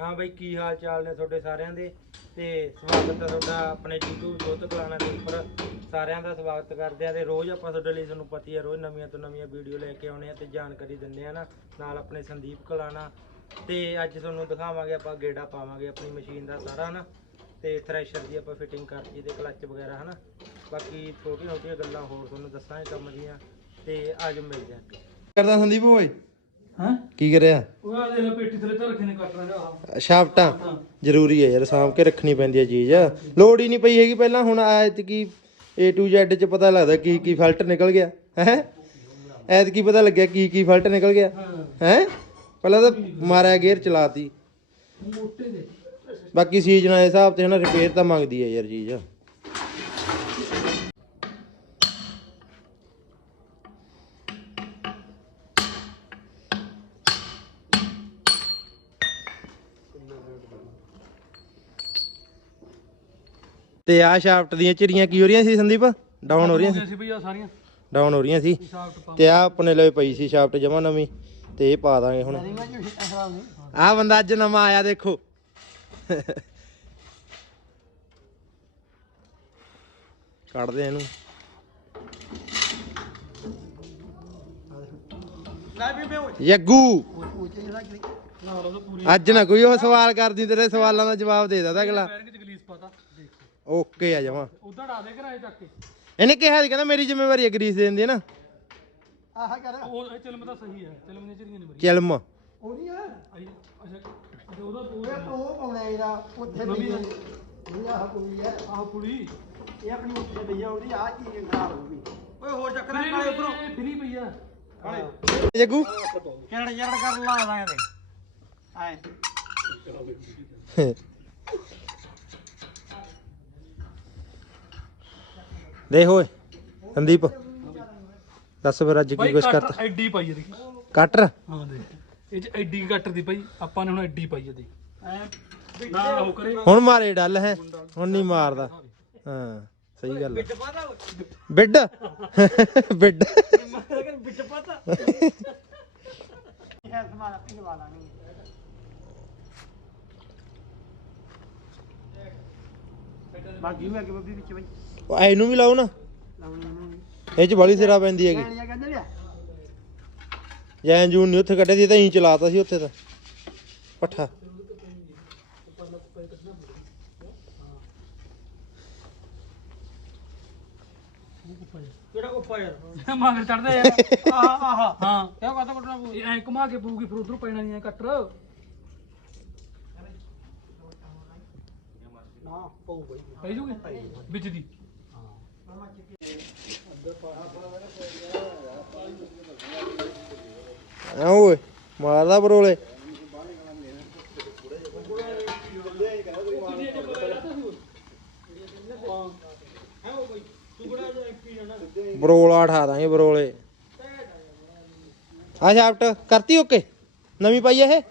ਹਾਂ ਬਾਈ, ਕੀ ਹਾਲ ਚਾਲ ਨੇ ਤੁਹਾਡੇ ਸਾਰਿਆਂ ਦੇ? ਤੇ ਸਵਾਗਤ ਹੈ ਤੁਹਾਡਾ ਆਪਣੇ YouTube ਦੁੱਧ ਕਲਾਣਾ ਦੇ ਉੱਪਰ। ਸਾਰਿਆਂ ਦਾ ਸਵਾਗਤ ਕਰਦੇ ਆ ਤੇ ਰੋਜ਼ ਆਪਾਂ ਤੁਹਾਡੇ ਲਈ ਤੁਹਾਨੂੰ ਪਤੀ ਹੈ ਰੋਜ਼ ਨਵੀਆਂ ਤੋਂ ਨਵੀਆਂ ਵੀਡੀਓ ਲੈ ਕੇ ਆਉਣੇ ਆ ਤੇ ਜਾਣਕਾਰੀ ਦਿੰਦੇ ਆ ਨਾ, ਨਾਲ ਆਪਣੇ ਸੰਦੀਪ ਕਲਾਣਾ। ਤੇ ਅੱਜ ਤੁਹਾਨੂੰ ਦਿਖਾਵਾਂਗੇ ਆਪਾਂ ਗੇੜਾ ਪਾਵਾਂਗੇ ਆਪਣੀ ਮਸ਼ੀਨ ਦਾ ਸਾਰਾ ਨਾ, ਤੇ ਥ੍ਰੈਸ਼ਰ ਦੀ ਆਪਾਂ ਫਿਟਿੰਗ ਕਰਤੀ ਤੇ ਕਲੱਚ ਵਗੈਰਾ, ਹਨਾ? ਬਾਕੀ ਛੋਟੀਆਂ ਛੋਟੀਆਂ ਗੱਲਾਂ ਹੋਰ ਤੁਹਾਨੂੰ ਦੱਸਾਂਗੇ ਕੰਮ ਦੀਆਂ, ਤੇ ਅੱਜ ਮਿਲਦੇ ਆਂ ਕਰਦਾ ਸੰਦੀਪ ਓਏ? ਹਾਂ? ਕੀ ਕਰਿਆ? ਉਹ ਆ ਦੇ ਲੋ ਪੇਟੀ ਥਲੇ ਤਾਂ ਰੱਖੇ ਨੇ ਕੱਟ ਰਿਹਾ ਸ਼ਾਫਟਾਂ ਜ਼ਰੂਰੀ ਹੈ ਯਾਰ ਸਾਂਭ ਕੇ ਰੱਖਣੀ ਪੈਂਦੀ ਹੈ ਚੀਜ਼। ਲੋੜ ਹੀ ਨਹੀਂ ਪਈ ਹੈਗੀ ਪਹਿਲਾਂ ਹੁਣ ਐਤ ਕੀ A to Z ਚ ਪਤਾ ਲੱਗਦਾ ਕੀ ਕੀ ਫਲਟ ਨਿਕਲ ਗਿਆ। ਹੈ? ਐਤ ਕੀ ਪਤਾ ਲੱਗਿਆ ਕੀ ਕੀ ਫਲਟ ਨਿਕਲ ਗਿਆ। ਹੈ। ਪਹਿਲਾਂ ਤਾਂ ਮਾਰਿਆ ਗੇਅਰ ਚਲਾਤੀ। ਮੋਟੇ ਦੇ। ਬਾਕੀ ਸੀਜ਼ਨਾਂ ਦੇ ਹਿਸਾਬ ਤੇ ਹਨਾ ਰਿਪੇਅਰ ਤਾਂ ਮੰਗਦੀ ਹੈ ਯਾਰ ਚੀਜ਼। ਤੇ ਆ ਸ਼ਾਫਟ ਦੀਆਂ ਚਿੜੀਆਂ ਕੀ ਹੋ ਰਹੀਆਂ ਸੀ ਸੰਦੀਪ? ਡਾਊਨ ਹੋ ਰਹੀਆਂ ਸੀ। ਸੀ ਭਈਆ ਸਾਰੀਆਂ। ਡਾਊਨ ਹੋ ਰਹੀਆਂ ਸੀ। ਤੇ ਆ ਆਪਣੇ ਲਈ ਪਈ ਸੀ ਸ਼ਾਫਟ ਜਮਾ ਨਵੀਂ ਤੇ ਇਹ ਪਾ ਦਾਂਗੇ ਹੁਣ। ਆ ਬੰਦਾ ਅੱਜ ਨਵਾਂ ਆਇਆ ਦੇਖੋ। ਕੱਢਦੇ ਇਹਨੂੰ। ਯੱਗੂ। ਅੱਜ ਨਾ ਕੋਈ ਉਹ ਸਵਾਲ ਕਰਦੀ ਤੇਰੇ ਸਵਾਲਾਂ ਦਾ ਜਵਾਬ ਦੇ ਦਿੰਦਾ ਅਗਲਾ ਪੈਰ ਚ ਗਲੀਸ ਪਾਤਾ ਦੇਖੋ ਓਕੇ ਆ ਜਮਾ। ਉਧਰ ਡਾ ਦੇ ਕਿਰਾਏ ਚੱਕ ਕੇ। ਇਹਨੇ ਕਿਹਾ ਸੀ ਕਹਿੰਦਾ ਮੇਰੀ ਜ਼ਿੰਮੇਵਾਰੀ ਹੈ ਗਰੀਸ ਦੇਣ ਦੀ ਨਾ? ਆਹ ਕਰ ਉਹ ਇਹ ਚਲਮ ਤਾਂ ਸਹੀ ਹੈ ਚਲਮ ਨੇ ਚਰੀਆਂ ਨਹੀਂ ਮਰੀ ਚਲਮ। ਉਹਦੀ ਆ ਆਈ ਅੱਛਾ ਅੱਛਾ ਉਹਦਾ ਉਹ ਤੋਂ ਉਹ ਪਾਉਣਾ ਇਹਦਾ ਉੱਥੇ ਨਵੀਂ ਪਈ ਇਹ ਆਹ ਕੁੜੀ ਹੈ। ਆਹ ਕੁੜੀ। ਇਹ ਆਪਣੀ ਉੱਥੇ ਪਈ ਆ ਉਹਦੀ ਆ ਚੀਜ਼ ਖਰਾਬ ਹੋ ਗਈ। ਓਏ ਹੋਰ ਚੱਕਰ ਫਰੀ ਨਾਲੇ ਉਧਰੋਂ ਫਰੀ ਪਈ ਆ। ਜੱਗੂ? ਕਿਹੜਾ ਜੜ ਕਰ ਲਾ ਦਾਂਗੇ ਤੇ। ਆਏ। ਦੇਖ ਓਏ ਸੰਦੀਪ। ਦੱਸ ਫਿਰ ਅੱਜ ਕੀ ਕੁਛ ਕਰਤਾ? ਐਡੀ ਪਾਈ ਇਹਦੀ ਕਟਰ? ਹਾਂ ਦੇ ਇਹ ਚ ਐਡੀ ਕੱਟ ਦੀ ਭਾਈ ਆਪਾਂ ਨੇ ਹੁਣ ਐਡੀ ਪਾਈ ਇਹਦੀ ਨਾ ਉਹ ਕਰੇ ਹੁਣ ਮਾਰੇ ਡੱਲ ਹੈ ਹੁਣ ਨਹੀਂ ਮਾਰਦਾ। ਹਾਂ ਸਹੀ ਗੱਲ ਹੈ ਬਿੱਡ? ਬਿੱਡ। ਵਿੱਚ ਪਤਾ ਹੈ ਸਮਾਨ ਆਪੀ ਲਵਾ ਲਾਂਗੇ ਬਾਕੀ ਮੈਂ ਕਿ ਬੱਬੀ ਵਿੱਚ ਬਈ ਐ ਇਹਨੂੰ ਵੀ ਲਾਓ ਨਾ। ਇਹ ਚ ਬੜੀ ਸਿਰਾ ਪੈਂਦੀ ਹੈਗੀ। ਜੈਨ ਜੂਨ ਨਹੀਂ ਉੱਥੇ ਕੱਢਿਆ ਸੀ ਤਾਂ ਹੀ ਚਲਾਤਾ ਸੀ ਉੱਥੇ ਤਾਂ। ਪੱਠਾ। ਕਿਹੜਾ ਕੋਪਾ ਯਾਰ? ਮੰਗ ਚੜਦੇ ਯਾਰ। ਆਹ ਆਹ। ਹਾਂ। ਕਿਉਂ ਕਾਤਾ ਕੱਟਣਾ ਇਹ ਐ ਘੁਮਾ ਕੇ ਪਊਗੀ ਫਿਰ ਉਧਰੋਂ ਪੈਣਾ ਨਹੀਂ ਕੱਟਰ। ਨਾ ਪਊ ਬਈ ਪਈ ਜੂਗੀ? ਵਿੱਚ ਦੀ। ਆ ਓਏ ਮਾਰਦਾ ਬਰੋਲੇ ਬਰੋਲਾ ਠਾ ਦਾਂਗੇ ਬਰੋਲੇ ਆ ਸ਼ਾਫਟ, ਕਰਤੀ ਓਕੇ? ਨਵੀਂ ਪਾਈ ਆ ਇਹ?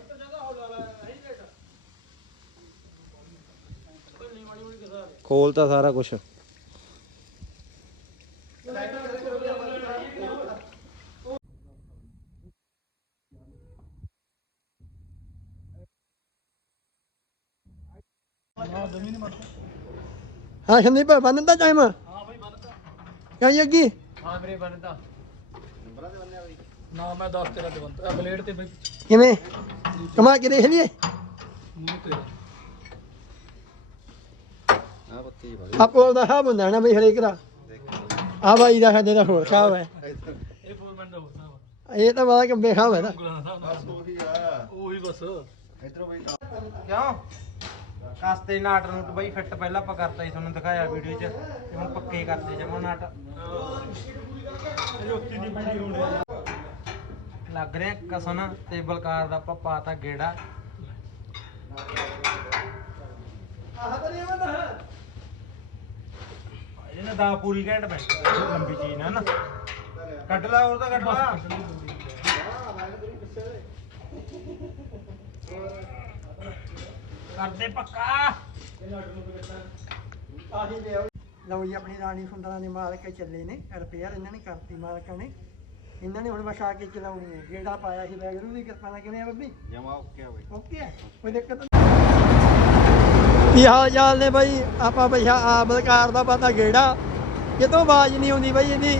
ਖੋਲਤਾ ਸਾਰਾ ਕੁਝ ਹਾਂ ਸੰਦੀਪ ਬੰਨ ਦਾ ਟਾਈਮ ਹਾਂ ਬਈ ਬੰਨਦਾ ਕਿਉਂ ਜੱਗੀ ਹਾਂ ਵੀਰੇ ਬੰਨਦਾ ਨਾ ਮੈਂ 10 ਤੇਰਾ ਦੇ ਬੰਦਾ ਬਲੇਡ ਤੇ ਬਈ। ਕਿਵੇਂ? ਕਮਾ ਕੇ ਦੇਖ ਲਈਏ। ਮੂੰਹ ਤੇਰਾ ਆਪੋ ਦਾ ਹਾਬ ਹੁੰਦਾ ਨਾ ਬਈ ਹਰੇਕ ਦਾ। ਆ ਬਾਈ ਦਾ ਸਾਡੇ ਦਾ ਹੋਰ ਸਾਹਿਬ ਹੈ। ਇਹ ਤਾਂ ਬੜਾ ਕੰਬੇ ਖਾਬ ਹੈ ਨਾ। ਉਹੀ ਆ। ਉਹੀ ਬਸ। ਕਿਉਂ? ਕਾਸਤੇ ਨਾਟ ਨੂੰ ਬਈ, ਫਿੱਟ ਪਹਿਲਾਂ ਆਪਾਂ ਕਰਤਾ ਸੀ, ਤੁਹਾਨੂੰ ਦਿਖਾਇਆ ਵੀਡੀਓ 'ਚ, ਤੇ ਹੁਣ ਪੱਕੇ ਕਰਤੇ ਜਮਾ ਨਾਟ। ਜੋਤੀ ਦੀ ਬੜੀ ਹੋਣੀ ਲੱਗ ਰਿਹਾ ਕਸਨ ਤੇ ਬਲਕਾਰ ਦਾ ਆਪਾਂ ਪਾਤਾ ਗੇੜਾ। ਇਹਨੇ ਦਾ ਪੂਰੀ ਘੈਂਟ ਬੈ ਲੰਬੀ ਚੀਜ਼ ਨਾ ਨਾ। ਕੱਢ ਲਾ ਉਹ ਤਾਂ ਕੱਢ ਲਾ। ਕਰਦੇ ਪੱਕਾ। ਲਓ ਜੀ ਆਪਣੀ ਰਾਣੀ ਸੁੰਦਰਾਂ ਦੇ ਮਾਲਕ ਚੱਲੇ ਨੇ। ਰਿਪੇਅਰ ਇਹਨਾਂ ਨੇ ਕਰਤੀ ਮਾਲਕਾਂ ਨੇ। ਇਹਨਾਂ ਨੇ ਹੁਣ ਵਸਾ ਕੇ ਚਲਾਉਣੀ ਹੈ। ਜਿਹੜਾ ਪਾਇਆ ਸੀ ਵੈਗਰੂ ਦੀ ਕਿਰਪਾ ਨਾਲ ਕਿਵੇਂ ਆ ਬੱਬੀ? ਜਮਾ ਓਕੇ ਆ ਬਈ। ਓਕੇ ਹੈ ਕੋਈ ਦਿੱਕਤ ਕੀ ਹਾਲ ਚਾਲ ਨੇ ਬਾਈ? ਆਪਾਂ ਬਈਆ ਆ ਬਲਕਾਰ ਦਾ ਪਤਾ ਗੇੜਾ। ਕਿਤੋਂ ਆਵਾਜ਼ ਨਹੀਂ ਆਉਂਦੀ ਬਾਈ ਇਹਦੀ?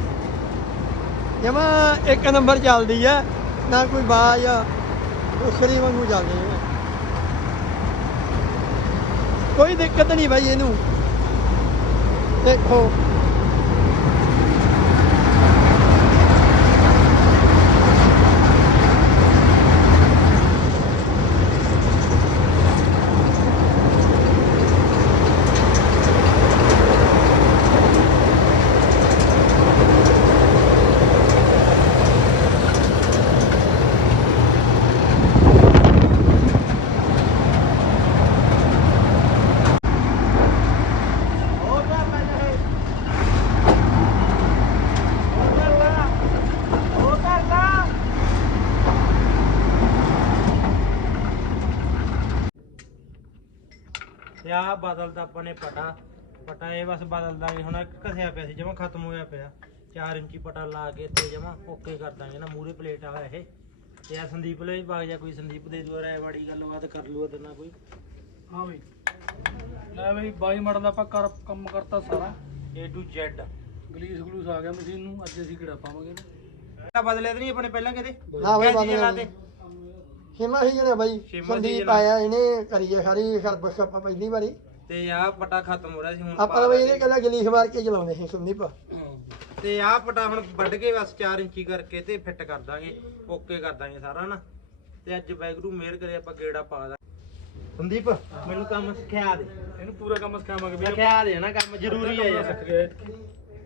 ਜਮਾ ਇੱਕ ਨੰਬਰ ਚੱਲਦੀ ਆ ਨਾ ਕੋਈ ਆਵਾਜ਼ ਉਸਰੀ ਵਾਂਗੂ ਚੱਲਦੀ ਹੈ। ਕੋਈ ਦਿੱਕਤ ਨਹੀਂ ਬਾਈ ਇਹਨੂੰ। ਦੇਖੋ। ਤੇ ਆ ਬਦਲਦਾ ਆਪਾਂ ਨੇ ਪਟਾ ਪਟਾ ਇਹ ਬਸ ਬਦਲ ਦਾਂਗੇ ਹੁਣ ਘਸਿਆ ਪਿਆ ਸੀ ਜਮਾ ਖਤਮ ਹੋਇਆ ਪਿਆ। 4 ਇੰਚੀ ਪਟਾ ਲਾ ਕੇ ਤੇ ਜਮਾ ਓਕੇ ਕਰ ਦਾਂਗੇ ਨਾ ਮੂਰੇ ਪਲੇਟ ਆ ਇਹ। ਤੇ ਆ ਸੰਦੀਪ ਲਈ ਬਾਗ ਜਾ ਕੋਈ ਸੰਦੀਪ ਦੇ ਦੁਆਰਾ ਇਹ ਬੜੀ ਗੱਲਬਾਤ ਕਰ ਲੂ ਉਹਦੇ ਨਾਲ ਕੋਈ। ਹਾਂ ਬਈ। ਲੈ ਬਈ 22 ਮਾਡਲ ਦਾ ਆਪਾਂ ਕਰ ਕੰਮ ਕਰਤਾ ਸਾਰਾ। A to Z ਗਲੀਸ ਗਲੂਸ ਆ ਗਿਆ ਮਸ਼ੀਨ ਨੂੰ ਅੱਜ ਅਸੀਂ ਕਿਹੜਾ ਪਾਵਾਂਗੇ? ਆ ਬਦਲੇ ਤੇ ਨਹੀਂ ਆਪਣੇ ਪਹਿਲਾਂ ਕਿਤੇ? ਨਾ ਬਈ ਕਿਆ ਲਾਤੇ? ਛੇਮਾ ਹੀ ਜਣਾ ਬਾਈ ਛੇਵਾਂ ਸੰਦੀਪ ਸੀਜ਼ਨ। ਆਇਆ ਇਹਨੇ ਕਰੀਏ ਸਾਰੀ ਸਰਬਸ ਆਪਾਂ ਪਹਿਲੀ ਵਾਰੀ। ਤੇ ਆ ਪਟਾ ਖਤਮ ਹੋ ਰਿਹਾ ਸੀ ਹੁਣ ਆਪਾਂ ਤਾਂ ਬਈ। ਇਹਨੇ ਕੱਲਾ ਮਾਰ ਕੇ ਚਲਾਉਂਦੇ ਸੀ ਸੰਦੀਪ। ਤੇ ਆ ਪਟਾ ਹੁਣ ਵੱਢ ਕੇ ਬਸ 4 ਇੰਚੀ ਕਰਕੇ ਤੇ ਫਿੱਟ ਕਰ ਦਾਂਗੇ ਓਕੇ ਕਰ ਦਾਂਗੇ ਸਾਰਾ ਨਾ ਤੇ ਅੱਜ ਬੈਗਰੂ ਮੇਰ ਕਰੇ ਆਪਾਂ ਗੇੜਾ ਪਾ ਦਾਂ ਸੰਦੀਪ ਮੈਨੂੰ ਕੰਮ ਸਿਖਾ ਦੇ। ਇਹਨੂੰ ਪੂਰਾ ਕੰਮ ਸਿਖਾਵਾਂਗੇ ਵੀ ਸਿਖਾ ਦੇ ਨਾ ਕੰਮ ਜ਼ਰੂਰੀ ਹੈ ਯਾਰ। ਸਿੱਖ ਗਏ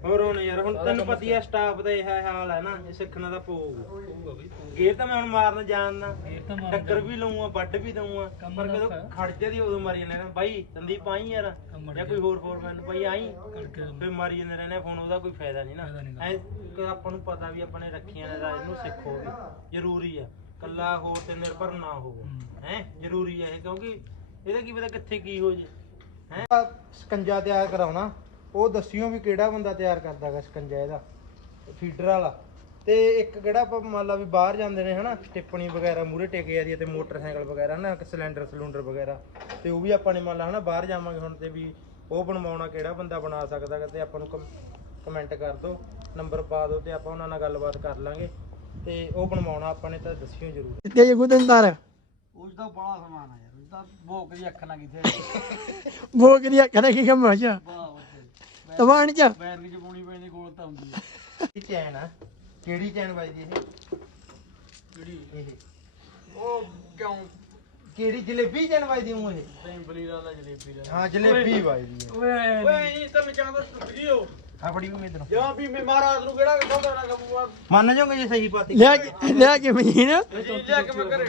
ਹੋਰ ਹੁਣ ਯਾਰ ਹੁਣ ਤੈਨੂੰ ਪਤੀ ਆ ਸਟਾਫ ਦਾ ਇਹ ਹਾਲ ਹੈ ਨਾ ਇਹ ਸਿੱਖਣਾ ਤਾਂ ਪਊਗਾ। ਹੋਊਗਾ ਬਈ ਗੇਰ ਤਾਂ ਮੈਂ ਹੁਣ ਮਾਰਨ ਜਾਣਦਾ ਇਹ ਤਾਂ ਮਾਰ ਟੱਕਰ ਵੀ ਲਊਂਗਾ ਵੱਢ ਵੀ ਦਊਂਗਾ ਕੰਮ ਪਰ ਕਦੋਂ ਔਖਾ ਹੈ। ਖੜ ਜਾਂਦੀ ਉਦੋਂ ਮਾਰੀ ਜਾਂਦੇ ਨੇ ਬਾਈ ਸੰਦੀਪ ਆਈ ਯਾਰ ਕੰਮ ਅੜ ਜਾਂ ਕੋਈ ਹੋਰ ਫੋਰਮੈਨ ਬਾਈ ਆਈ ਕਰਕੇ ਫਿਰ ਮਾਰੀ ਜਾਂਦੇ ਰਹਿੰਦੇ ਫੋਨ ਉਹਦਾ ਕੋਈ ਫਾਇਦਾ ਨਹੀਂ ਨਾ। ਗਾ। ਐ ਕਿ ਆਪਾਂ ਨੂੰ ਪਤਾ ਵੀ ਆਪਣੇ ਰੱਖੀਆਂ ਨੇ ਰਾਜ ਨੂੰ ਸਿੱਖੋ ਵੀ। ਜ਼ਰੂਰੀ ਆ ਕੱਲਾ ਹੋਰ ਤੇ ਨਿਰਭਰ ਨਾ ਹੋਵੋ। ਹੂੰ। ਹੈ ਜ਼ਰੂਰੀ ਆ ਇਹ ਕਿਉਂਕਿ ਇਹਦਾ ਕੀ ਪਤਾ ਕਿੱਥੇ ਕੀ ਹੋ ਜੇ। ਹੈ? ਸਕੰਜਾ ਤਿਆਰ ਕਰਾਉਣਾ। ਉਹ ਦੱਸਿਓ ਵੀ ਕਿਹੜਾ ਬੰਦਾ ਤਿਆਰ ਕਰਦਾਗਾ ਸਕੰਜਾ ਇਹਦਾ ਫੀਡਰ ਵਾਲਾ। ਤੇ ਇੱਕ ਕਿਹੜਾ ਆਪਾਂ ਮੰਨ ਲਾ ਵੀ ਬਾਹਰ ਜਾਂਦੇ ਨੇ ਹਨਾ ਟਿੱਪਣੀ ਵਗੈਰਾ ਮੂਰੇ ਟੇਕੇ ਜਾਂਦੀ ਹੈ ਤੇ ਮੋਟਰਸਾਈਕਲ ਵਗੈਰਾ ਨਾ ਸਿਲੰਡਰ ਸਿਲੰਡਰ ਵਗੈਰਾ। ਤੇ ਉਹ ਵੀ ਆਪਾਂ ਨੇ ਮੰਨ ਲਾ ਹਨਾ ਬਾਹਰ ਜਾਵਾਂਗੇ ਹੁਣ ਤੇ ਵੀ ਉਹ ਬਣਵਾਉਣਾ ਕਿਹੜਾ ਬੰਦਾ ਬਣਾ ਸਕਦਾ ਤੇ ਆਪਾਂ ਨੂੰ ਕਮੈਂਟ ਕਰ ਦਿਓ ਨੰਬਰ ਪਾ ਦਿਓ ਤੇ ਆਪਾਂ ਉਹਨਾਂ ਨਾਲ ਗੱਲਬਾਤ ਕਰ ਲਾਂਗੇ। ਤੇ ਉਹ ਬਣਵਾਉਣਾ ਆਪਾਂ ਨੇ ਤਾਂ ਦੱਸਿਓ ਜ਼ਰੂਰ। ਤੇ ਗੁਦੰਦਾਰ ਉਸ ਦਾ ਬੜਾ ਸਮਾਨ ਆ ਯਾਰ ਉਸ ਦਾ ਭੋਕ ਦੀ ਅੱਖ ਨਾ ਕਿਥੇ? ਭੋਗ ਦੀ ਅੱਖਾਂ ਕੀ ਕੰਮ ਜਾ ਵਾਹ ਤਵਾਨ ਚ ਬੈਰਨੀ ਚ ਪਾਉਣੀ ਪੈਂਦੀ ਕੋਲ ਤਾਂ ਹੁੰਦੀ ਆ। ਇਹ ਚੈਨ ਆ? ਕਿਹੜੀ ਚੈਨ ਵੱਜਦੀ ਇਹ? ਜਿਹੜੀ ਇਹ। ਉਹ ਕਿਉਂ? ਕਿਹੜੀ ਜਲੇਬੀ ਚੈਨ ਵੱਜਦੀ ਹੂੰ ਇਹ? ਟੈਂਪਲੀ ਦਾ ਜਲੇਬੀ ਦਾ। ਹਾਂ ਜਲੇਬੀ ਵੱਜਦੀ ਹੈ ਓਏ ਓਏ ਇਹ ਤਾਂ ਚਾਹੁੰਦਾ ਟੁੱਟ ਗਈ ਉਹ। ਆ ਫੜੀ ਵੀ ਮੇਦਰੋਂ ਜਾਂ ਵੀ ਮੈਂ ਮਹਾਰਾਜ ਨੂੰ ਕਿਹੜਾ ਕਹਿੰਦਾ ਨਾ ਕਬੂਆ ਮੰਨ ਜਾਓਗੇ ਜੇ ਸਹੀ ਪਾਤੀ। ਲਿਆ ਕੇ ਲਿਆ ਕੇ ਮਸ਼ੀਨ ਕੇ ਮੈਂ ਘਰੇ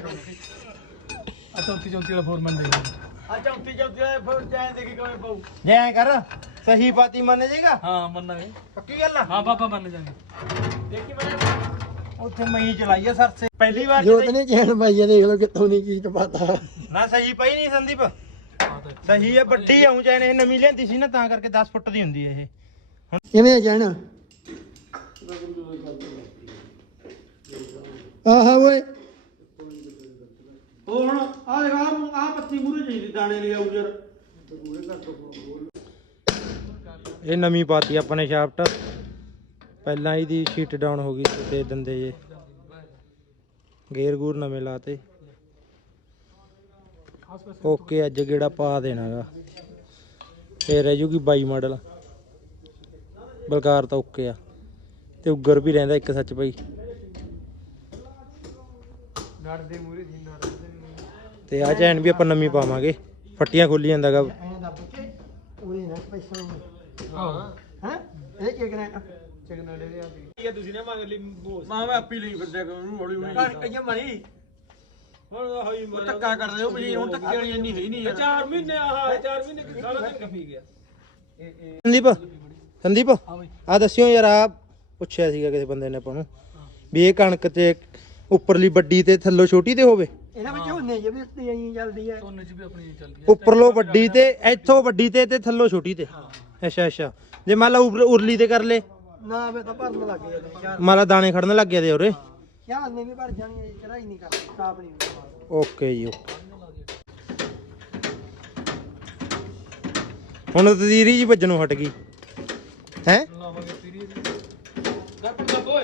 ਆ ਚੌਂਤੀ ਚੌਂਤੀ ਵਾਲਾ ਫੋਰਮੈਨ ਦੇ। ਆ ਚੌਂਤੀ ਚੌਂਤੀ ਆ ਫਿਰ ਜਾਏ ਦੇਖੀ ਕਿਵੇਂ ਪਾਉ ਜੇ ਐਂ ਕਰ ਸਹੀ ਪਾਤੀ ਮੰਨ ਜਾਏਗਾ ਹਾਂ ਮੰਨਾਂਗੇ। ਪੱਕੀ ਗੱਲ ਆ? ਹਾਂ ਪਾਪਾ ਮੰਨ ਜਾਗੇ ਦੇਖੀ ਮੈਂ। ਉੱਥੇ ਮਈ ਚਲਾਈ ਆ ਸਰਸੇ ਪਹਿਲੀ ਵਾਰ ਜੋਤ। ਨੇ ਚੈਨ ਪਾਈ ਆ ਦੇਖ ਲਓ ਕਿੱਥੋਂ ਦੀ ਚੀਜ਼ ਪਤਾ। ਨਾ ਸਹੀ ਪਈ ਨਹੀਂ ਸੰਦੀਪ। ਸਹੀ ਹੈ ਵੱਡੀ ਆਉਂ ਚੈਨ ਇਹ ਨਵੀਂ ਲਿਆਂਦੀ ਸੀ ਨਾ ਤਾਂ ਕਰਕੇ 10 ਫੁੱਟ ਦੀ ਹੁੰਦੀ ਹੈ ਇਹ। ਕਿਵੇਂ ਚੈਨ? ਆਹਾ ਓਏ। ਉਹ ਹੁਣ ਆ ਦੇਖ ਆ ਆ ਪੱਤੀ ਮੂਰੇ ਚਾਹੀਦੀ ਦਾਣੇ ਲਈ ਆਉ ਯਾਰ। ਇਹ ਨਵੀਂ ਪਾਤੀ ਆਪਾਂ ਨੇ ਸ਼ਾਫਟ। ਪਹਿਲਾਂ ਇਹਦੀ ਸ਼ੀਟ ਡਾਊਨ ਹੋ ਗਈ ਤੇ ਦੰਦੇ ਜੇ। ਗੇਅਰ ਗੂਰ ਨਵੇਂ ਲਾਤੇ। ਓਕੇ ਅੱਜ ਗੇੜਾ ਪਾ ਦੇਣਾਗਾ। ਫੇਰ ਰਹਿ ਜੂਗੀ 22 ਮਾਡਲ। ਬਲਕਾਰ ਤਾਂ ਓਕੇ ਆ। ਤੇ ਉੱਗਰ ਵੀ ਰਹਿੰਦਾ ਇੱਕ ਸੱਚ ਭਾਈ ਨੜ ਦੇ ਮੂਰੇ ਦੀ ਨੜ ਤੇ ਆ ਚੈਨ ਵੀ ਆਪਾਂ ਨਵੀਂ ਪਾਵਾਂਗੇ। ਫੱਟੀਆਂ ਖੁੱਲੀ ਜਾਂਦਾਗਾ। ਐਂ ਦੱਬ ਕੇ ਉਹਨੇ ਨਾ ਪੈਸਾ ਹਾਂ। ਹਾਂ? ਇਹ ਕੀ ਕਰਾਂ? ਚਿਕਨ ਦੇ ਆ ਦੀ ਤੁਸੀਂ ਨਾ ਮੰਗ ਲਈ ਮਾਂ ਮੈਂ ਆਪੀ ਲਈ ਫਿਰਦਾ ਕਰ ਉਹਨੂੰ ਹੌਲੀ ਹੌਲੀ। ਕਈਆਂ ਮਰੀ? ਹੁਣ ਹੋਈ ਮਰ। ਧੱਕਾ ਕਰਦੇ ਉਹ ਮਸ਼ੀਨ ਹੁਣ ਧੱਕੇ ਵਾਲੀ ਇੰਨੀ ਹੈ ਹੀ ਨਹੀਂ ਯਾਰ। 4 ਮਹੀਨੇ ਆਹ 4 ਮਹੀਨੇ ਕਿ ਸਾਰਾ ਦਿਨ ਕਫੀ ਗਿਆ। ਸੰਦੀਪ ਸੰਦੀਪ ਹਾਂ ਆ ਦੱਸਿਓ ਯਾਰ ਆ ਪੁੱਛਿਆ ਸੀਗਾ ਕਿਸੇ ਬੰਦੇ ਨੇ ਆਪਾਂ ਨੂੰ ਵੀ ਇਹ ਕਣਕ ਤੇ ਉੱਪਰਲੀ ਵੱਡੀ ਤੇ ਥੱਲੋਂ ਛੋਟੀ ਤੇ ਹੋਵੇ। ਇਹਨਾਂ ਵਿੱਚ ਹੁੰਨੇ ਜੇ ਵੀ ਉੱਤੇ ਆਈ ਚੱਲਦੀ ਹੈ। ਝੋਨੇ 'ਚ ਵੀ ਆਪਣੀ ਚੱਲਦੀ ਹੈ। ਉੱਪਰਲੋਂ ਵੱਡੀ ਤੇ ਇੱਥੋਂ ਵੱਡੀ ਤੇ ਤੇ ਥੱਲੋਂ ਛੋਟੀ ਤੇ। ਅੱਛਾ ਅੱਛਾ। ਜੇ ਮੰਨ ਲਾ ਉਰ- ਉਰਲੀ ਤੇ ਕਰ ਲੇ। ਨਾ ਵੇ ਤਾਂ ਭਰਨ ਲੱਗ ਜਾਂਦੇ ਮੰਨ ਲਾ ਦਾਣੇ ਖੜਨ ਲੱਗ ਗਿਆ ਤੇ ਉਰੇ। ਵੀ ਭਰ ਚੜਾਈ ਨਹੀਂ ਕਰਦੀ ਸਾਫ਼ ਨਹੀਂ ਹੁੰਦਾ। ਓਕੇ ਜੀ ਓਕੇ। ਹੁਣ ਤਦੀਰੀ ਜੀ ਵੱਜਣੋਂ ਹਟ ਗਈ। ਹੈ? ਲਾਵਾਂਗੇ ਪੀਰੀ ਦੱਬ ਦੱਬ ਓਏ।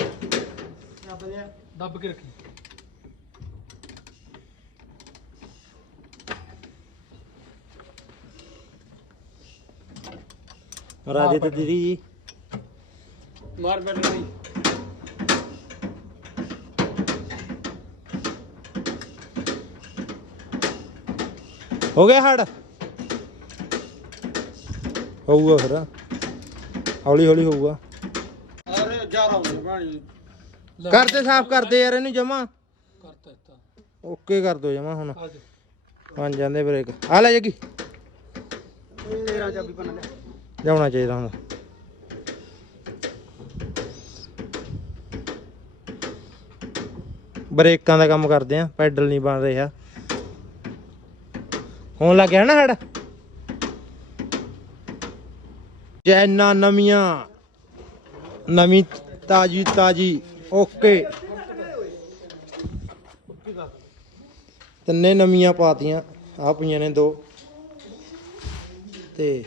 ਦੱਬ ਕੇ ਰੱਖੀ। ਰਾਜੇ ਤਦੀਰੀ ਜੀ। ਮਾਰ ਬੈਠ ਗਈ ਹੋ ਗਿਆ ਹੜ। ਹੋਊਗਾ ਫਿਰ। ਹੌਲੀ ਹੌਲੀ ਹੋਊਗਾ। ਅਰੇ ਜਾ ਰਹਾ ਹੂੰ ਪਾਣੀ। ਕਰਦੇ ਸਾਫ਼ ਕਰਦੇ ਯਾਰ ਇਹਨੂੰ ਜਮਾ। ਕਰਤਾ ਇੱਤਾ ਓਕੇ ਕਰ ਦੋ ਜਮਾ ਹੁਣ। ਆ ਜਾ ਬਣ ਜਾਂਦੇ ਬ੍ਰੇਕ ਆ ਲੈ ਜੱਗੀ। ਤੇਰਾ ਚਾਬੀ ਪੰਨ ਲੈ ਜਾਉਣਾ ਚਾਹੀਦਾ ਹੁੰਦਾ। ਬ੍ਰੇਕਾਂ ਦਾ ਕੰਮ ਕਰਦੇ ਆ, ਪੈਡਲ ਨਹੀਂ ਬਣ ਰਿਹਾ। ਹੋਣ ਲੱਗਿਆ ਨਾ ਹੜ ਜੈਨਾ ਨਵੀਆਂ, ਨਵੀਂ ਤਾਜੀ ਤਾਜੀ, ਓਕੇ। ਤਿੰਨੇ ਨਵੀਆਂ ਪਾਤੀਆਂ ਆ ਪਈਆਂ ਨੇ ਦੋ। ਤੇ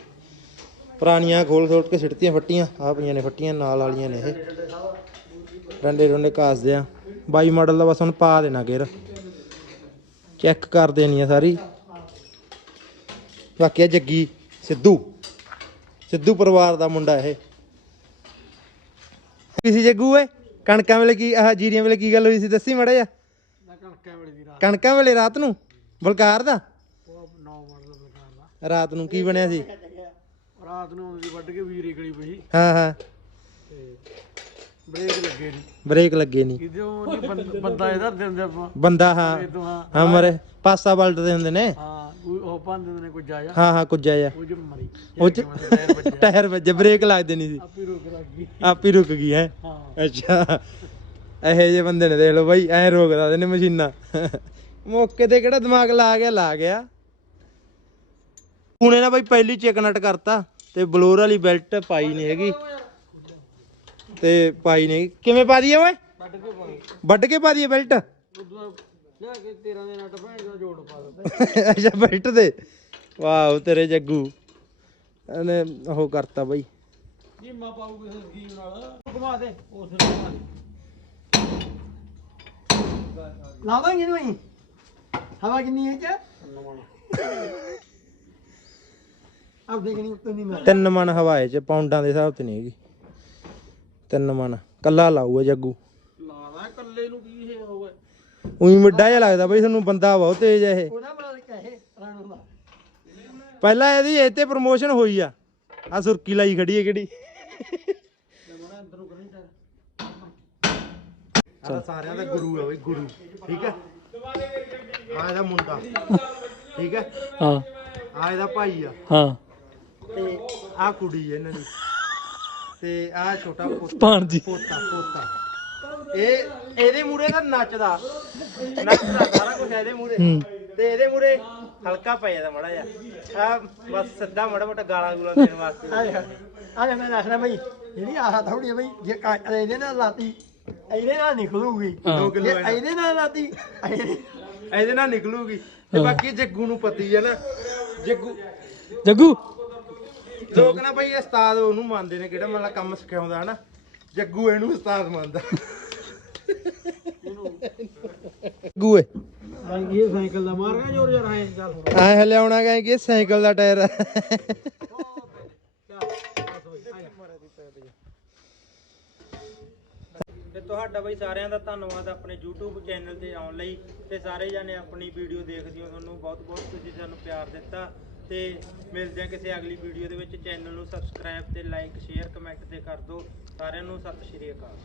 ਪੁਰਾਣੀਆਂ ਖੋਲ ਖੋਲ ਕੇ ਸਿੱਟਤੀਆਂ, ਫੱਟੀਆਂ। ਆ ਪਈਆਂ ਨੇ ਫੱਟੀਆਂ, ਨਾਲ ਵਾਲੀਆਂ ਨੇ ਇਹ। ਡੰਡੇ ਡੰਡੇ ਕਾਸਦੇ ਆ। 22 ਮਾਡਲ ਦਾ ਬਸ ਹੁਣ ਪਾ ਦੇਣਾ ਗੇਰ ਚੈੱਕ ਕਰ ਦੇਣੀ ਆ ਸਾਰੀ। ਬਾਕੀ ਆ ਜੱਗੀ, ਸਿੱਧੂ। ਸਿੱਧੂ ਪਰਿਵਾਰ ਦਾ ਮੁੰਡਾ ਇਹ। ਕਿਸੇ ਜੱਗੂ ਓਏ? ਕਣਕਾਂ ਵੇਲੇ ਕੀ, ਆਹ ਜੀਰੀਆਂ ਵੇਲੇ ਕੀ ਗੱਲ ਹੋਈ ਸੀ? ਦੱਸੀ ਮੜਾ ਜਾ ਕਣਕਾਂ ਵੇਲੇ ਦੀ ਰਾਤ ਕਣਕਾਂ ਵੇਲੇ ਰਾਤ ਨੂੰ। ਬਲਕਾਰ ਦਾ? ਰਾਤ ਨੂੰ ਕੀ ਬਣਿਆ ਸੀ? ਰਾਤ ਨੂੰ ਆਉਂਦੀ ਵੱਢ ਕੇ ਵੀਰੇ ਗਲੀ ਪਈ। ਹਾਂ ਹਾਂ। ਤੇ ਬ੍ਰੇਕ ਲੱਗੇ ਨਹੀਂ ਬ੍ਰੇਕ ਲੱਗੇ ਨਹੀਂ ਕਿਦੋਂ ਨਹੀਂ ਬੰਦ- ਇਹਦਾ ਦਿੰਦੇ ਆਪਾਂ। ਬੰਦਾ ਹਾਂ। ਇਹ ਤੋਂ ਹਾਂ। ਹਾਂ ਮਰੇ। ਪਾਸਾ ਬਲਟਦੇ ਹੁੰਦੇ ਨੇ। ਹਾਂ ਕੋਈ ਉਹ ਪੰਦ ਨੇ ਕੋਈ ਜਾਇਆ ਹਾਂ ਹਾਂ ਕੁੱਜਾ ਜਾ ਉਹ ਜ ਮਰੀ। ਉਹ ਚ ਟਾਇਰ ਵੱਜੇ ਬ੍ਰੇਕ ਲੱਗਦੇ ਨਹੀਂ ਸੀ। ਆਪੇ ਰੁਕ ਲੱਗੀ ਆਪ ਹੀ ਰੁਕ ਗਈ ਹੈ। ਹਾਂ। ਅੱਛਾ। ਇਹੋ ਜਿਹੇ ਬੰਦੇ ਨੇ ਦੇਖ ਲਓ ਬਾਈ ਐ ਰੋਕਦਾ ਦੇ ਨੇ ਮਸ਼ੀਨਾਂ। ਮੌਕੇ ਤੇ ਕਿਹੜਾ ਦਿਮਾਗ ਲਾ ਗਿਆ ਲਾ ਗਿਆ। ਹੁਣੇ ਨਾ ਬਾਈ ਪਹਿਲੀ ਚੈੱਕ ਨਟ ਕਰਤਾ। ਤੇ ਬਲੋਰ ਵਾਲੀ ਬੈਲਟ ਪਾਈ ਨਹੀਂ ਹੈਗੀ। ਤੇ ਪਾਈ ਨਹੀਂ ਕਿਵੇਂ ਪਾ ਦਈਏ ਓਏ? ਵੱਢ ਕੇ ਪਾ ਦਈਏ ਬੈਲਟ? ਅੱਛਾ, ਬੈਲਟ ਦੇ ਵਾਓ ਤੇਰੇ ਜੱਗੂ। ਇਹਨੇ ਉਹ ਕਰਤਾ ਬਾਈ। ਜੀ ਪਾਉ ਕਿਸੇ ਸਕੀਮ ਨਾਲ ਘੁਮਾ ਦੇ ਉਸ ਨੂੰ ਲਾਵਾਂਗੇ ਨੂੰ ਹਵਾ ਕਿੰਨੀ ਹੈ ਚ? ਆਪ ਦੇਖਣੀ ਉੱਤੋਂ ਨਹੀਂ ਮਾਰ ਤਿੰਨ ਮਨ ਹਵਾਏ ਚ ਪਾਉਂਡਾਂ ਦੇ ਹਿਸਾਬ ਤੇ ਨਹੀਂ ਹੈਗੀ। ਤਿੰਨ ਮਨ ਕੱਲਾ ਲਾਊਗਾ ਜੱਗੂ। ਲਾਦਾ ਇਕੱਲੇ ਨੂੰ ਕੀ ਇਹ ਹੋਵੇ? ਉਹੀ ਮਿੱਡਾ ਜਿਹਾ ਲੱਗਦਾ ਬਈ ਤੁਹਾਨੂੰ ਬੰਦਾ ਬਹੁਤ ਤੇਜ਼ ਹੈ ਇਹ। ਉਹਦਾ ਬਣਾ ਕਹੇ ਰਾਣੋ ਦਾ ਪਹਿਲਾਂ ਇਹਦੀ ਇਹ ਤੇ ਪ੍ਰਮੋਸ਼ਨ ਹੋਈ ਆ। ਆ ਸੁਰਕੀ ਲਾਈ ਖੜੀ ਹੈ ਕਿਹੜੀ। ਸਾਰਿਆਂ ਦਾ ਗੁਰੂ ਹੈ ਬਈ ਗੁਰੂ। ਠੀਕ ਹੈ ਆ ਇਹਦਾ ਮੁੰਡਾ। ਠੀਕ ਹੈ ਹਾਂ। ਆ ਇਹਦਾ ਭਾਈ ਆ। ਹਾਂ। ਤੇ ਆ ਕੁੜੀ ਹੈ ਇਹਨਾਂ ਦੀ। ਤੇ ਆ ਛੋਟਾ ਪੁੱਤ ਭਾਣਜੀ। ਪੋਤਾ ਪੋਤਾ। ਇਹ ਇਹਦੇ ਮੂਰੇ ਦਾ ਨੱਚਦਾ। ਨੱਚਦਾ ਸਾਰਾ ਕੁਝ ਇਹਦੇ ਮੂਰੇ ਤੇ ਇਹਦੇ ਮੂਰੇ ਹਲਕਾ ਪੈ ਜਾਂਦਾ ਮੜਾ ਜਾ ਆ ਬਸ ਸਿੱਧਾ ਮੜਾ ਮੋਟਾ ਗਾਲਾਂ ਗੂਲਾਂ ਦੇਣ ਵਾਸਤੇ। ਆ ਜਾ ਆ ਜਾ ਮੈਂ ਦੱਸਣਾ ਬਈ ਜਿਹੜੀ ਆਹ ਥੋੜੀ ਬਈ ਜੇ ਕੱਟ ਇਹਦੇ ਨਾਲ ਲਾਤੀ ਇਹਦੇ ਨਾਲ ਨਿਕਲੂਗੀ। ਕਿਲੋ ਇਹਦੇ ਨਾਲ ਲਾਤੀ ਇਹਦੇ ਇਹਦੇ ਨਾਲ ਨਿਕਲੂਗੀ। ਤੇ ਬਾਕੀ ਜੱਗੂ ਨੂੰ ਪਤੀ ਹੈ ਨਾ। ਜੱਗੂ ਜੱਗੂ ਲੋਕ ਨਾ ਭਾਈ ਉਸਤਾਦ ਉਹਨੂੰ ਮੰਨਦੇ ਨੇ ਕਿਹੜਾ ਮਤਲਬ ਕੰਮ ਸਿਖਾਉਂਦਾ ਹਨਾ? ਜੱਗੂ ਇਹਨੂੰ ਉਸਤਾਦ ਮੰਨਦਾ। ਜੱਗੂ ਏ ਇਹ ਸਾਈਕਲ ਦਾ ਮਾਰ ਗਿਆ ਜੋਰ ਜਰਾ ਹੈ ਚੱਲ ਹੁਣ ਐ ਹਲਿਆਉਣਾ ਗਏ ਕਿ ਸਾਈਕਲ ਦਾ ਟਾਇਰ ਆ। ਤੇ ਤੁਹਾਡਾ ਬਈ ਸਾਰਿਆਂ ਦਾ ਧੰਨਵਾਦ ਆਪਣੇ YouTube ਚੈਨਲ ਤੇ ਆਉਣ ਲਈ ਤੇ ਸਾਰੇ ਜਾਨੇ ਆਪਣੀ ਵੀਡੀਓ ਦੇਖਦੇ ਹੋ। ਤੁਹਾਨੂੰ ਬਹੁਤ ਬਹੁਤ ਤੁਸੀਂ ਸਾਨੂੰ ਪਿਆਰ ਦਿੱਤਾ। ਤੇ ਮਿਲਦੇ ਆ ਕਿਸੇ ਅਗਲੀ ਵੀਡੀਓ ਦੇ ਵਿੱਚ। ਚੈਨਲ ਨੂੰ ਸਬਸਕ੍ਰਾਈਬ ਤੇ ਲਾਈਕ ਸ਼ੇਅਰ ਕਮੈਂਟ ਤੇ ਕਰ ਦਿਓ। ਸਾਰਿਆਂ ਨੂੰ ਸਤਿ ਸ਼੍ਰੀ ਅਕਾਲ।